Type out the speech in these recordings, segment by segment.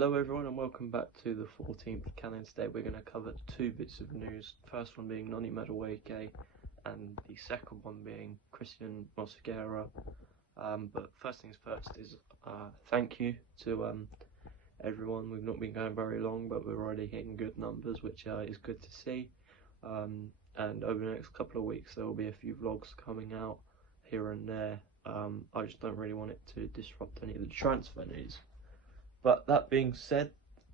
Hello everyone and welcome back to the 14th Canon. Today we're going to cover two bits of news. First one being Noni Madueke and the second one being Christian Mosquera. But first things first is thank you to everyone. We've not been going very long, but we're already hitting good numbers, which is good to see. And over the next couple of weeks there will be a few vlogs coming out here and there. I just don't really want it to disrupt any of the transfer news. But that being said,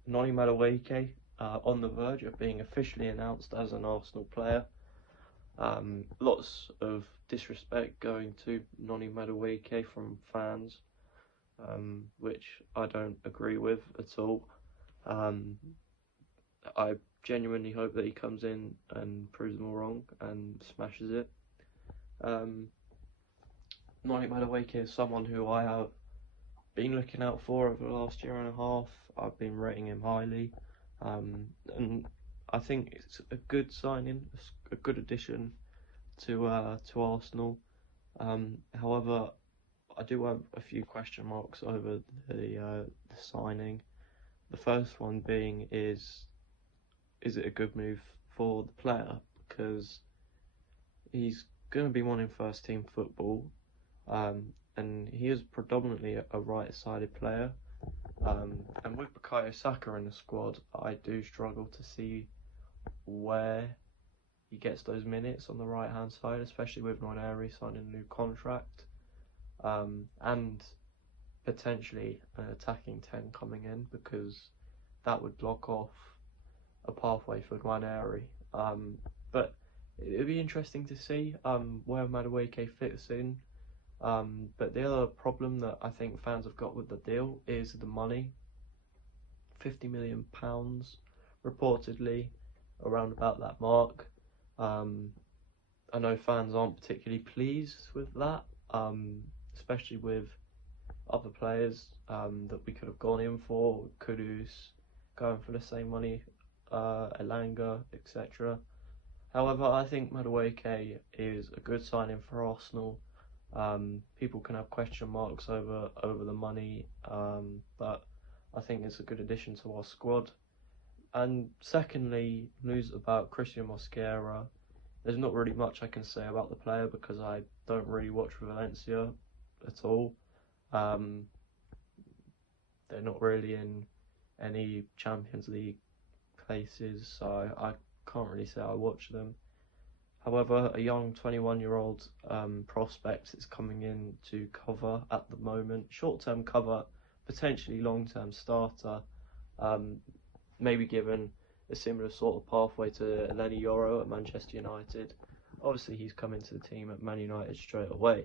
Noni Madueke on the verge of being officially announced as an Arsenal player. Lots of disrespect going to Noni Madueke from fans, which I don't agree with at all. I genuinely hope that he comes in and proves them all wrong and smashes it. Noni Madueke is someone who I have been looking out for over the last year and a half. I've been rating him highly, and I think it's a good signing, a good addition to Arsenal. However, I do have a few question marks over the signing. The first one being is it a good move for the player, because he's going to be wanting first team football. And he is predominantly a right-sided player, and with Bukayo Saka in the squad, I do struggle to see where he gets those minutes on the right-hand side, especially with Norgaard signing a new contract, and potentially an attacking 10 coming in, because that would block off a pathway for Norgaard. But it would be interesting to see where Madueke fits in. But the other problem that I think fans have got with the deal is the money. £50 million reportedly, around about that mark. I know fans aren't particularly pleased with that, especially with other players that we could have gone in for. Kudus going for the same money, Elanga, etc. However, I think Madueke is a good signing for Arsenal. People can have question marks over the money, but I think it's a good addition to our squad. And secondly, news about Christian Mosquera. There's not really much I can say about the player because I don't really watch Valencia at all. They're not really in any Champions League places, so I can't really say I watch them. However, a young 21-year-old prospect is coming in to cover at the moment. Short-term cover, potentially long-term starter, maybe given a similar sort of pathway to Noni Madueke at Manchester United. Obviously, he's come into the team at Man United straight away.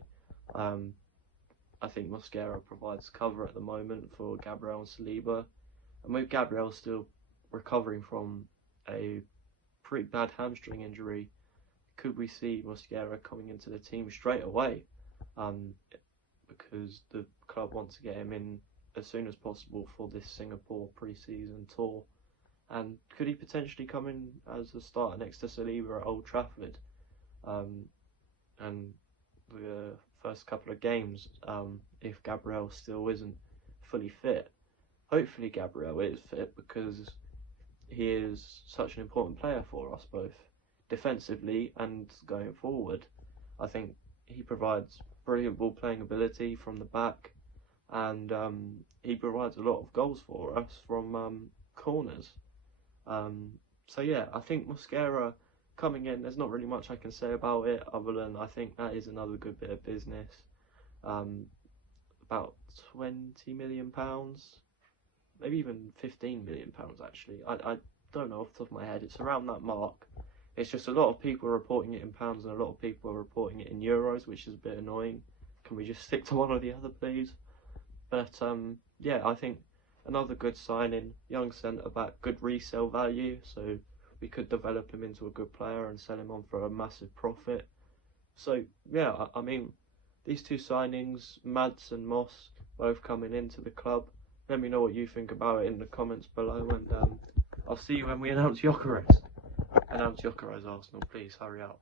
I think Mosquera provides cover at the moment for Gabriel and Saliba. And with Gabriel still recovering from a pretty bad hamstring injury, could we see Mosquera coming into the team straight away? Because the club wants to get him in as soon as possible for this Singapore pre-season tour. And could he potentially come in as a starter next to Saliba at Old Trafford? And the first couple of games, if Gabriel still isn't fully fit. Hopefully Gabriel is fit, because he is such an important player for us both, defensively and going forward. I think he provides brilliant ball playing ability from the back, and he provides a lot of goals for us from corners. So yeah, I think Mosquera coming in, there's not really much I can say about it other than I think that is another good bit of business. About £20 million, maybe even £15 million actually. I don't know off the top of my head, it's around that mark. It's just a lot of people are reporting it in pounds and a lot of people are reporting it in euros, which is a bit annoying. Can we just stick to one or the other, please? But yeah, I think another good signing, young centre-back, good resale value, so we could develop him into a good player and sell him on for a massive profit. So yeah, I mean, these two signings, Mads and Moss, both coming into the club. Let me know what you think about it in the comments below, and I'll see you when we announce Gyökeres. Announce Gyökeres Arsenal, please hurry up.